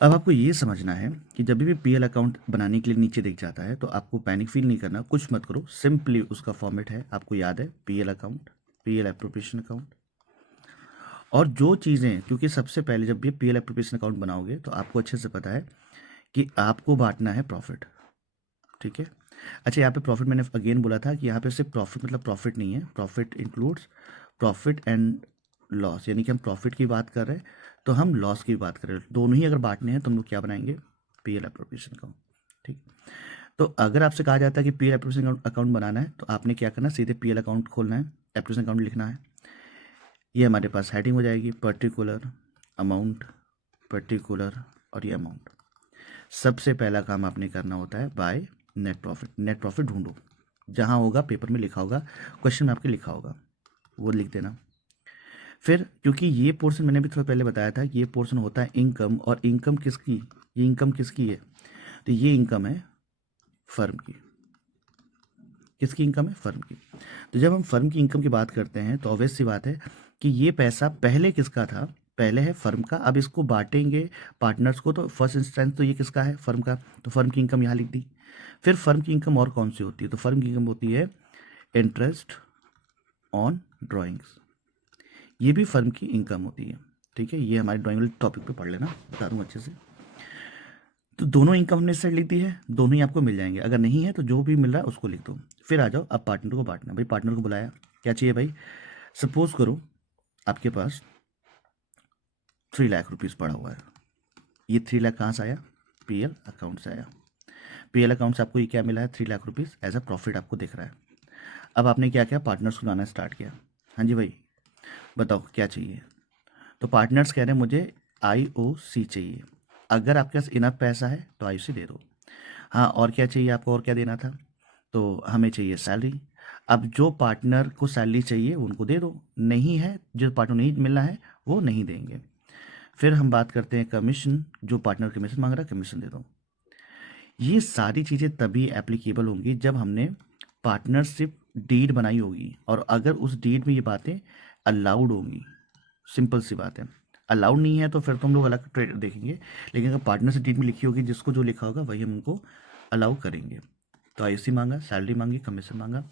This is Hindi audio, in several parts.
अब आपको ये समझना है कि जब भी पीएल अकाउंट बनाने के लिए नीचे दिख जाता है तो आपको पैनिक फील नहीं करना, कुछ मत करो, सिंपली उसका फॉर्मेट है, आपको याद है, PL account, PL appropriation account. और जो चीज़ें, क्योंकि सबसे पहले जब भी पीएल एप्रोप्रिएशन अकाउंट बनाओगे तो आपको अच्छे से पता है कि आपको बांटना है प्रॉफिट, ठीक है। अच्छा, यहाँ पे प्रॉफिट मैंने अगेन बोला था कि यहाँ पे सिर्फ प्रॉफिट मतलब प्रॉफिट नहीं है, profit includes profit and loss, यानी कि हम प्रॉफिट की बात कर रहे हैं तो हम लॉस की बात कर रहे हैं, दोनों ही अगर बांटने हैं तो हम लोग क्या बनाएंगे, पीएल एप्रोप्रिएशन अकाउंट, ठीक। तो अगर आपसे कहा जाता है कि पीएल एप्रोप्रिएशन अकाउंट बनाना है तो आपने क्या करना, सीधे पीएल अकाउंट खोलना है, एप्रोप्रिएशन अकाउंट लिखना है। ये हमारे पास हेडिंग हो जाएगी, पर्टिकुलर अमाउंट, पर्टिकुलर और ये अमाउंट। सबसे पहला काम आपने करना होता है by net profit. Net profit ढूंढो, जहाँ होगा पेपर में लिखा होगा, क्वेश्चन में आपके लिखा होगा, वो लिख देना। फिर क्योंकि ये पोर्शन मैंने भी थोड़ा पहले बताया था कि ये पोर्शन होता है इनकम, और इनकम किसकी, ये इनकम किसकी है, तो ये इनकम है फर्म की। किसकी इनकम है, फर्म की। तो जब हम फर्म की इनकम की बात करते हैं तो ऑब्वियस सी बात है कि ये पैसा पहले किसका था, पहले है फर्म का। अब इसको बांटेंगे पार्टनर्स को, तो फर्स्ट इंस्टेंस तो ये किसका है, फर्म का, तो फर्म की इनकम यहाँ लिख दी। फिर फर्म की इनकम और कौन सी होती है, तो फर्म की इनकम होती है इंटरेस्ट ऑन ड्राइंग्स, ये भी फर्म की इनकम होती है, ठीक है। ये हमारे ड्राइंग वाले टॉपिक पे पढ़ लेना, बता दूँ अच्छे से। तो दोनों इनकम हमने सेट लिख दी है, दोनों ही आपको मिल जाएंगे, अगर नहीं है तो जो भी मिल रहा है उसको लिख दो। फिर आ जाओ, अब पार्टनर को बांटना। भाई पार्टनर को बुलाया, क्या चाहिए भाई, सपोज करो आपके पास 3 लाख रुपीज़ पड़ा हुआ है। ये 3 लाख कहाँ से आया, पीएल अकाउंट से आया। पीएल अकाउंट से आपको ये क्या मिला है, 3 lakh rupees as a profit आपको दिख रहा है। अब आपने क्या किया, पार्टनर्स को लाना स्टार्ट किया। हाँ जी भाई बताओ क्या चाहिए, तो पार्टनर्स कह रहे हैं मुझे आईओसी चाहिए। अगर आपके पास इनफ पैसा है तो आईओसी दे दो। हाँ, और क्या चाहिए आपको, और क्या देना था, तो हमें चाहिए सैलरी। अब जो पार्टनर को सैलरी चाहिए उनको दे दो, नहीं है, जो पार्टनर नहीं मिलना है वो नहीं देंगे। फिर हम बात करते हैं कमीशन, जो पार्टनर कमीशन मांग रहा है कमीशन दे दो। ये सारी चीज़ें तभी एप्लीकेबल होंगी जब हमने पार्टनरशिप डीड बनाई होगी, और अगर उस डीड में ये बातें अलाउड होंगी। सिंपल सी बात है, अलाउड नहीं है तो फिर तो हम लोग अलग ट्रेड देखेंगे, लेकिन अगर पार्टनरशिप डीड में लिखी होगी, जिसको जो लिखा होगा वही हम उनको अलाउ करेंगे। तो आईसी मांगा, सैलरी मांगी, कमीशन मांगा।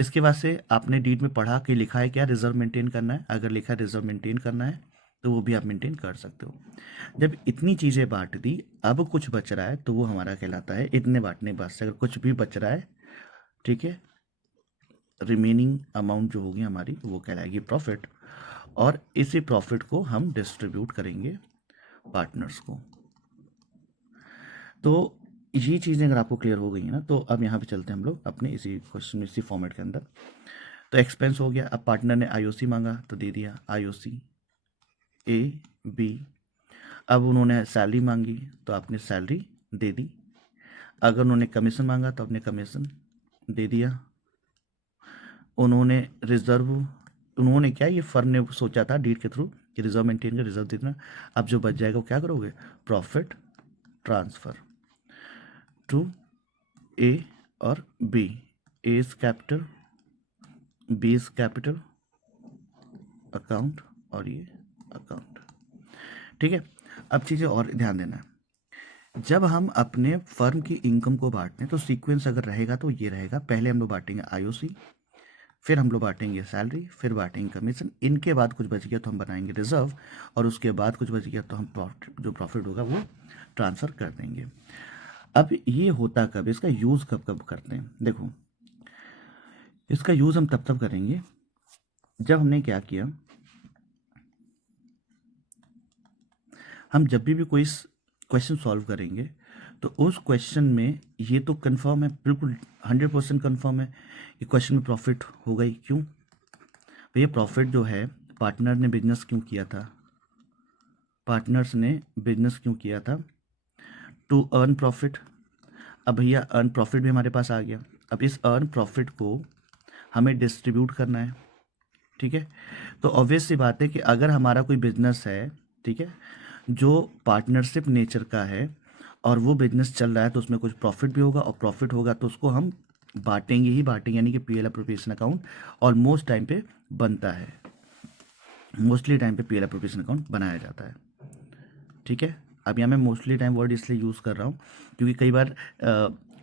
इसके बाद से आपने डीड में पढ़ा कि लिखा है क्या, रिजर्व मेंटेन करना है। अगर लिखा है रिजर्व मेंटेन करना है तो वो भी आप मेंटेन कर सकते हो। जब इतनी चीज़ें बांट दी, अब कुछ बच रहा है तो वो हमारा कहलाता है, इतने बांटने के बाद से अगर कुछ भी बच रहा है, ठीक है, रिमेनिंग अमाउंट जो होगी हमारी वो कहलाएगी प्रॉफिट, और इसी प्रॉफिट को हम डिस्ट्रीब्यूट करेंगे पार्टनर्स को। तो ये चीज़ें अगर आपको क्लियर हो गई हैं ना, तो अब यहाँ पे चलते हैं हम लोग अपने इसी क्वेश्चन, इसी फॉर्मेट के अंदर। तो एक्सपेंस हो गया, अब पार्टनर ने आईओसी मांगा तो दे दिया आईओसी ए बी। अब उन्होंने सैलरी मांगी तो आपने सैलरी दे दी। अगर उन्होंने कमीशन मांगा तो आपने कमीशन दे दिया। उन्होंने रिजर्व, उन्होंने क्या, ये फर्म ने सोचा था डीड के थ्रू कि रिजर्व मेंटेन कर रिजर्व देना। अब जो बच जाएगा वो क्या करोगे, प्रॉफिट ट्रांसफ़र टू ए और B. A is capital, B is capital account, और ये अकाउंट, ठीक है। अब चीज़ें और ध्यान देना है, जब हम अपने फर्म की इनकम को बांटते हैं तो सीक्वेंस अगर रहेगा तो ये रहेगा, पहले हम लोग बांटेंगे आईओसी, फिर हम लोग बांटेंगे सैलरी, फिर बांटेंगे कमीशन, इनके बाद कुछ बच गया तो हम बनाएंगे रिजर्व, और उसके बाद कुछ बच गया तो हम जो प्रॉफिट होगा वो ट्रांसफ़र कर देंगे। अब ये होता कब, इसका यूज़ कब कब करते हैं, देखो इसका यूज़ हम तब तब करेंगे जब हमने क्या किया, हम जब भी कोई क्वेश्चन सॉल्व करेंगे तो उस क्वेश्चन में ये तो कंफर्म है, बिल्कुल 100% कंफर्म है कि क्वेश्चन में प्रॉफिट होगा ही। क्यों भैया, प्रॉफिट जो है, पार्टनर ने बिजनेस क्यों किया था, पार्टनर्स ने बिजनेस क्यों किया था, टू अर्न प्रॉफिट। अब भैया अर्न प्रॉफिट भी हमारे पास आ गया, अब इस अर्न प्रॉफिट को हमें डिस्ट्रीब्यूट करना है, ठीक है। तो ऑब्वियस सी बात है कि अगर हमारा कोई बिजनेस है, ठीक है, जो पार्टनरशिप नेचर का है और वो बिजनेस चल रहा है, तो उसमें कुछ प्रॉफिट भी होगा, और प्रॉफिट होगा तो उसको हम बांटेंगे ही बांटेंगे, यानी कि PL appropriation account almost time पे बनता है, मोस्टली टाइम पे पीएल एप्रोप्रिएशन अकाउंट बनाया जाता है, ठीक है। अब यहाँ मैं मोस्टली टाइम वर्ड इसलिए यूज़ कर रहा हूँ क्योंकि कई बार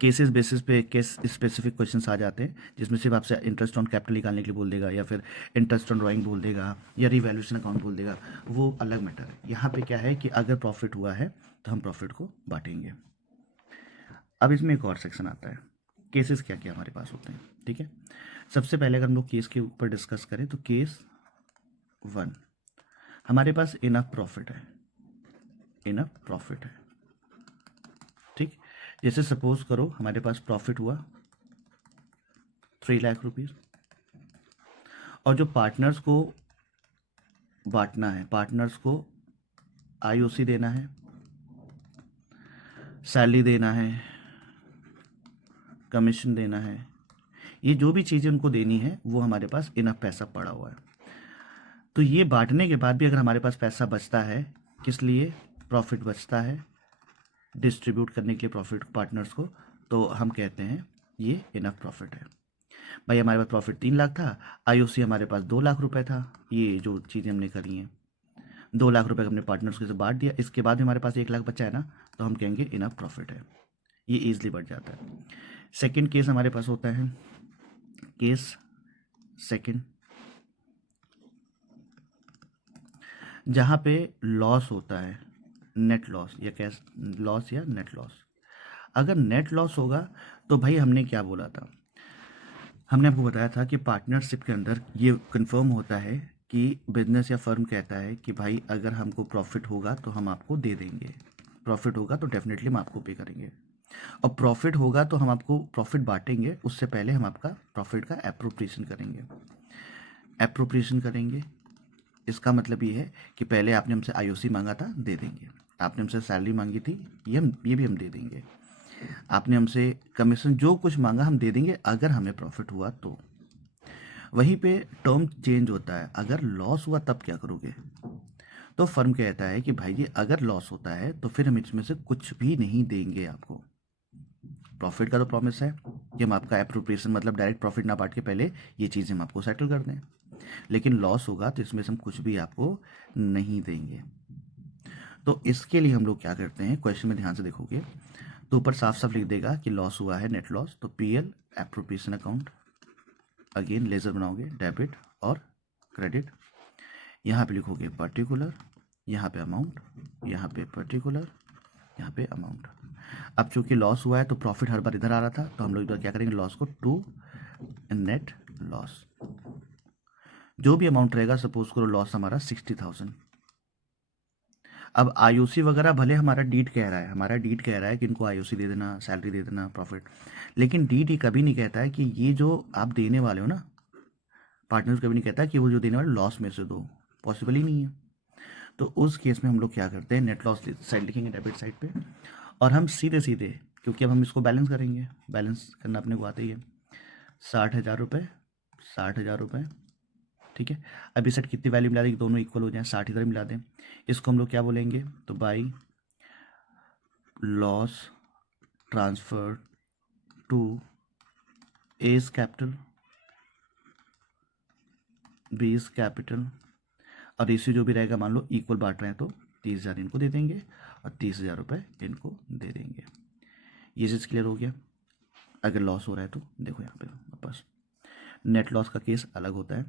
केसेस बेसिस पे केस स्पेसिफिक क्वेश्चंस आ जाते हैं जिसमें सिर्फ आपसे इंटरेस्ट ऑन कैपिटल निकालने के लिए बोल देगा या फिर इंटरेस्ट ऑन ड्राइंग बोल देगा या रिवैल्यूएशन अकाउंट बोल देगा, वो अलग मैटर है। यहाँ पे क्या है कि अगर प्रॉफिट हुआ है तो हम प्रॉफिट को बांटेंगे। अब इसमें एक और सेक्शन आता है, केसेस क्या क्या हमारे पास होते हैं। ठीक है, सबसे पहले अगर हम लोग केस के ऊपर डिस्कस करें तो केस 1, हमारे पास इनफ प्रॉफिट है, इनफ प्रॉफिट है। ठीक, जैसे सपोज करो हमारे पास प्रॉफिट हुआ 3 लाख रुपीज़ और जो पार्टनर्स को बांटना है, पार्टनर्स को आईओसी देना है, सैलरी देना है, कमीशन देना है, ये जो भी चीज़ें उनको देनी है वो हमारे पास इनफ पैसा पड़ा हुआ है। तो ये बांटने के बाद भी अगर हमारे पास पैसा बचता है, किस लिए प्रॉफिट बचता है, डिस्ट्रीब्यूट करने के लिए प्रॉफिट पार्टनर्स को, तो हम कहते हैं ये इनफ प्रॉफिट है। भाई हमारे पास प्रॉफिट 3 लाख था, आईओसी हमारे पास 2 लाख रुपए था, ये जो चीज़ें हमने करी हैं 2 लाख रुपए हमने पार्टनर्स के से बांट दिया, इसके बाद भी हमारे पास 1 लाख बचा है ना, तो हम कहेंगे इनफ प्रॉफिट है, ये ईजिली बढ़ जाता है। सेकंड केस हमारे पास होता है केस सेकंड, जहाँ पे लॉस होता है, नेट लॉस या कैश लॉस या नेट लॉस। अगर नेट लॉस होगा तो भाई हमने क्या बोला था, हमने आपको बताया था कि पार्टनरशिप के अंदर ये कंफर्म होता है कि बिजनेस या फर्म कहता है कि भाई अगर हमको प्रॉफिट होगा तो हम आपको दे देंगे, प्रॉफिट होगा तो डेफिनेटली हम आपको पे करेंगे, और प्रॉफिट होगा तो हम आपको प्रॉफिट बांटेंगे, उससे पहले हम आपका प्रॉफिट का एप्रोप्रिएशन करेंगे। एप्रोप्रिएशन करेंगे इसका मतलब ये है कि पहले आपने हमसे आईओसी मांगा था, दे देंगे, आपने हमसे सैलरी मांगी थी, ये भी हम दे देंगे, आपने हमसे कमीशन जो कुछ मांगा हम दे देंगे अगर हमें प्रॉफिट हुआ तो। वहीं पे टर्म चेंज होता है, अगर लॉस हुआ तब क्या करोगे, तो फर्म कहता है कि भाई ये अगर लॉस होता है तो फिर हम इसमें से कुछ भी नहीं देंगे आपको। प्रॉफिट का तो प्रॉमिस है कि हम आपका एप्रोप्रिएशन मतलब डायरेक्ट प्रॉफिट ना बांट के पहले ये चीज़ें हम आपको सेटल कर दें, लेकिन लॉस होगा तो इसमें से हम कुछ भी आपको नहीं देंगे। तो इसके लिए हम लोग क्या करते हैं, क्वेश्चन में ध्यान से देखोगे तो ऊपर साफ साफ लिख देगा कि लॉस हुआ है, नेट लॉस, तो PL appropriation account, again ledger बनाओगे डेबिट और क्रेडिट, यहाँ पे लिखोगे पर्टिकुलर, यहाँ पे अमाउंट, यहाँ पे पर्टिकुलर, यहाँ पे अमाउंट। अब चूंकि लॉस हुआ है तो प्रॉफिट हर बार इधर आ रहा था, तो हम लोग इधर क्या करेंगे, लॉस को टू नेट लॉस, जो भी अमाउंट रहेगा, सपोज करो लॉस हमारा 60,000। अब आईओसी वगैरह भले हमारा डीड कह रहा है, हमारा डीड कह रहा है कि इनको आईओसी दे देना, सैलरी दे देना, प्रॉफिट, लेकिन डीड ही कभी नहीं कहता है कि ये जो आप देने वाले हो ना, पार्टनर्स कभी नहीं कहता कि वो जो देने वाले लॉस में से दो, पॉसिबल ही नहीं है। तो उस केस में हम लोग क्या करते हैं, नेट लॉस साइड लिखेंगे डेबिट साइड पे, और हम सीधे सीधे, क्योंकि अब हम इसको बैलेंस करेंगे, बैलेंस करना अपने को आता ही है, 60,000 रुपये, 60,000 रुपये, ठीक है। अब इस साइड कितनी वैल्यू मिला दें कि दोनों इक्वल हो जाए, 60 इधर मिला दें, इसको हम लोग क्या बोलेंगे, तो by loss transfer to A's capital, B is capital, और रेशियो जो भी रहेगा मान लो इक्वल बांट रहे हैं तो 30,000 इनको दे देंगे और 30,000 रुपये इनको दे देंगे। ये चीज़ क्लियर हो गया। अगर लॉस हो रहा है तो देखो यहाँ पे वापस नेट लॉस का केस अलग होता है,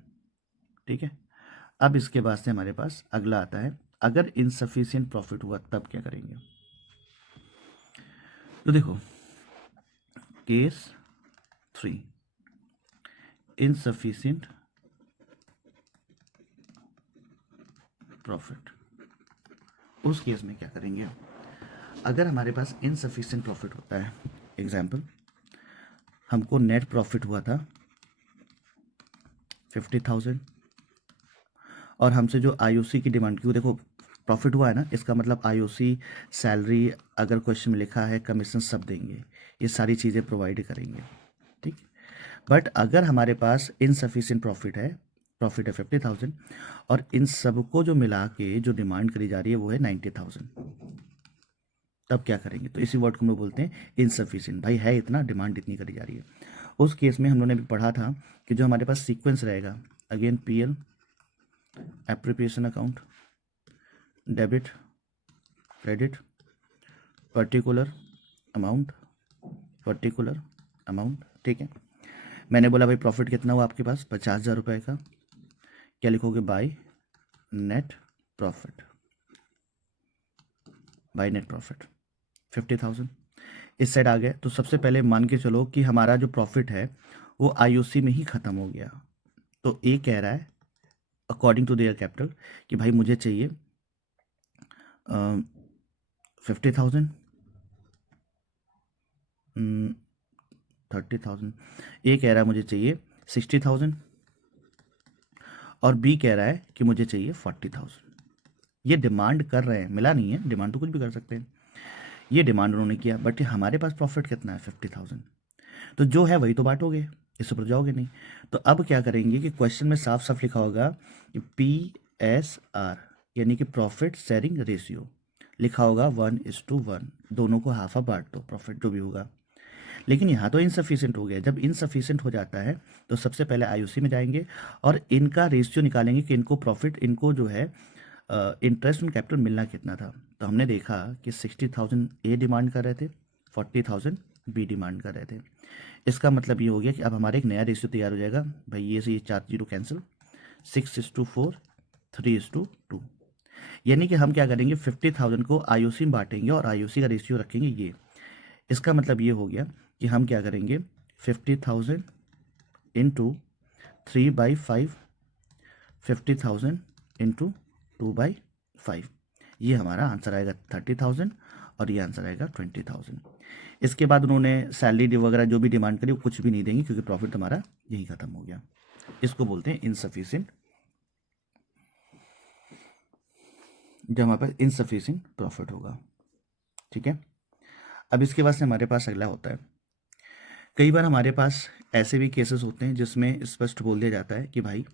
ठीक है। अब इसके बाद से हमारे पास अगला आता है, अगर इनसफिशिएंट प्रॉफिट हुआ तब क्या करेंगे। तो देखो केस 3, इनसफिशिएंट प्रॉफिट, उस केस में क्या करेंगे, अगर हमारे पास इनसफिशिएंट प्रॉफिट होता है, एग्जाम्पल हमको नेट प्रॉफिट हुआ था 50,000 और हमसे जो आईओसी की डिमांड की, देखो प्रॉफिट हुआ है ना, इसका मतलब आईओसी, सैलरी, अगर क्वेश्चन में लिखा है कमीशन, सब देंगे, ये सारी चीज़ें प्रोवाइड करेंगे, ठीक। बट अगर हमारे पास इनसफिशिएंट प्रॉफिट है 50,000 और इन सबको जो मिला के जो डिमांड करी जा रही है वो है 90,000, तब क्या करेंगे, तो इसी वर्ड को हम लोग बोलते हैं इनसफिशिएंट। भाई है इतना, डिमांड इतनी करी जा रही है। उस केस में हम लोगों ने भी पढ़ा था कि जो हमारे पास सीक्वेंस रहेगा, again PL appropriation account, debit, credit, particular amount, particular amount. ठीक है, मैंने बोला भाई प्रॉफिट कितना हुआ आपके पास 50,000 रुपये का, क्या लिखोगे by net profit, by net profit 50,000। इस साइड आ गए तो सबसे पहले मान के चलो कि हमारा जो प्रॉफिट है वो आईओसी में ही ख़त्म हो गया। तो ए कह रहा है अकॉर्डिंग टू देयर कैपिटल कि भाई मुझे चाहिए 50,000, 30,000। ए कह रहा है मुझे चाहिए 60,000 और बी कह रहा है कि मुझे चाहिए 40,000। ये डिमांड कर रहे हैं, मिला नहीं है, डिमांड तो कुछ भी कर सकते हैं। ये डिमांड उन्होंने किया, बट हमारे पास प्रॉफिट कितना है 50,000, तो जो है वही तो बांटोगे, इससे ऊपर जाओगे नहीं। तो अब क्या करेंगे कि क्वेश्चन में साफ साफ लिखा होगा कि PSR यानी कि प्रॉफिट शेयरिंग रेशियो लिखा होगा 1:1, दोनों को हाफ बांट दो प्रॉफिट जो भी होगा। लेकिन यहाँ तो इनसफिशिएंट हो गया। जब इनसफिशिएंट हो जाता है तो सबसे पहले आईओसी में जाएंगे और इनका रेशियो निकालेंगे कि इनको प्रॉफिट, इनको जो है इंटरेस्ट ऑन कैपिटल मिलना कितना था। तो हमने देखा कि 60,000 ए डिमांड कर रहे थे, 40,000 बी डिमांड कर रहे थे। इसका मतलब ये हो गया कि अब हमारे एक नया रेशियो तैयार हो जाएगा। भाई ये से ये 4 जीरो कैंसिल, 6:4, 3:2। यानी कि हम क्या करेंगे 50,000 को आईओसी में बांटेंगे और आईओसी का रेशियो रखेंगे ये। इसका मतलब ये हो गया कि हम क्या करेंगे 50,000 इंटू 3/5, 50,000 इंटू 2/5, ये हमारा आंसर आएगा 30,000 और ये आंसर आएगा 20,000। इसके बाद उन्होंने सैलरी वगैरह जो भी डिमांड करी वो कुछ भी नहीं देंगे क्योंकि प्रॉफिट हमारा यही खत्म हो गया। इसको बोलते हैं इनसफिशिएंट, जब हमारे पास इनसफिशिएंट प्रॉफिट होगा। ठीक है, अब इसके बाद से हमारे पास अगला होता है, कई बार हमारे पास ऐसे भी केसेस होते हैं जिसमें स्पष्ट बोल दिया जाता है कि भाई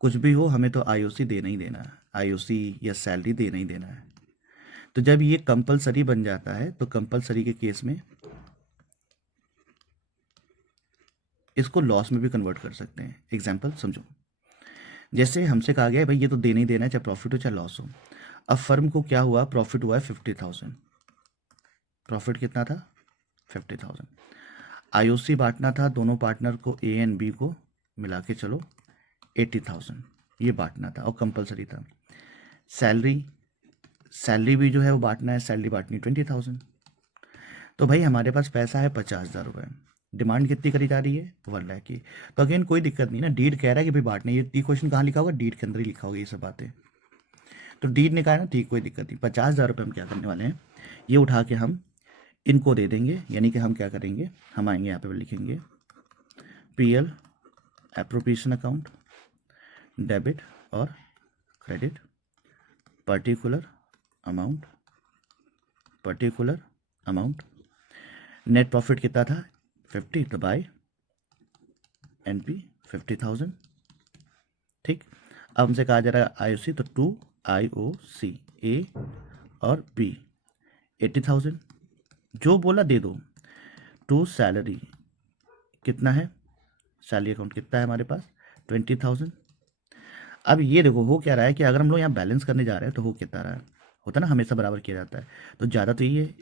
कुछ भी हो हमें तो आईओसी देना ही देना है, आईओसी या सैलरी देना ही देना है। तो जब ये कंपलसरी बन जाता है तो कंपलसरी के केस में इसको लॉस में भी कन्वर्ट कर सकते हैं। एग्जाम्पल समझो, जैसे हमसे कहा गया है भाई ये तो देना ही देना है, चाहे प्रॉफिट हो चाहे लॉस हो। अब फर्म को क्या हुआ, प्रॉफिट हुआ है 50,000, प्रॉफिट कितना था 50,000। आईओसी बांटना था दोनों पार्टनर को, ए एंड बी को मिला के चलो 80,000 ये बांटना था और कंपलसरी था। सैलरी भी जो है वो बांटना है, सैलरी बांटनी 20,000। तो भाई हमारे पास पैसा है 50,000 रुपये, डिमांड कितनी करी जा रही है 1 लाख की। तो अगेन कोई दिक्कत नहीं ना, डीड कह रहा है कि भाई बांटने, ये टी क्वेश्चन कहाँ लिखा होगा, डीड के अंदर ही लिखा होगा ये सब बातें। तो डीड ने कहा है ना, ठीक कोई दिक्कत नहीं। 50,000 रुपये हम क्या करने वाले हैं, ये उठा के हम इनको दे देंगे। यानी कि हम क्या करेंगे, हम आएंगे यहाँ पे लिखेंगे PL एप्रोप्रिएशन अकाउंट, डेबिट और credit, particular amount, particular amount. Net profit कितना था 50, तो बाय NP 50,000। ठीक, अब हमसे कहा जा रहा है आईओसी, तो 2 IOC A और B 80,000, जो बोला दे दो। 2 सैलरी कितना है, सैलरी अकाउंट कितना है हमारे पास 20,000। अब ये देखो हो क्या रहा है कि अगर हम लोग यहाँ बैलेंस करने जा रहे हैं तो हो कितना रहा है, होता ना हमेशा बराबर किया जाता है। तो ज़्यादा तो ये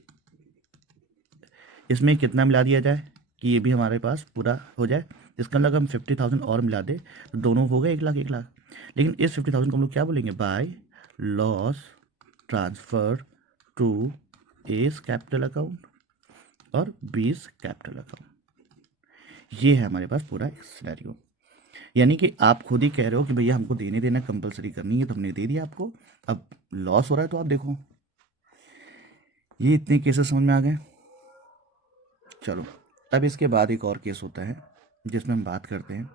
इसमें कितना मिला दिया जाए कि ये भी हमारे पास पूरा हो जाए। इसका मतलब हम 50,000 और मिला दे तो दोनों हो गए 1 लाख 1 लाख। लेकिन इस 50,000 को हम लोग क्या बोलेंगे, bye loss transfer to A's capital account और बीस कैपिटल अकाउंट। ये है हमारे पास पूरा एक सिनेरियो। यानी कि आप खुद ही कह रहे हो कि भैया हमको देने देना कंपलसरी करनी है, तो हमने दे दिया आपको। अब लॉस हो रहा है तो आप देखो, ये इतने केसेस समझ में आ गए। चलो, अब इसके बाद एक और केस होता है जिसमें हम बात करते हैं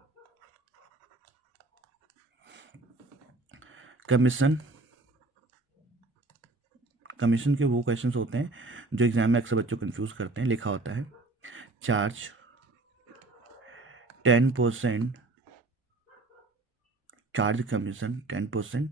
कमीशन के वो क्वेश्चंस होते हैं जो एग्जाम में अक्सर बच्चों को कंफ्यूज करते हैं। लिखा होता है चार्ज 10%, चार्ज कमीशन 10%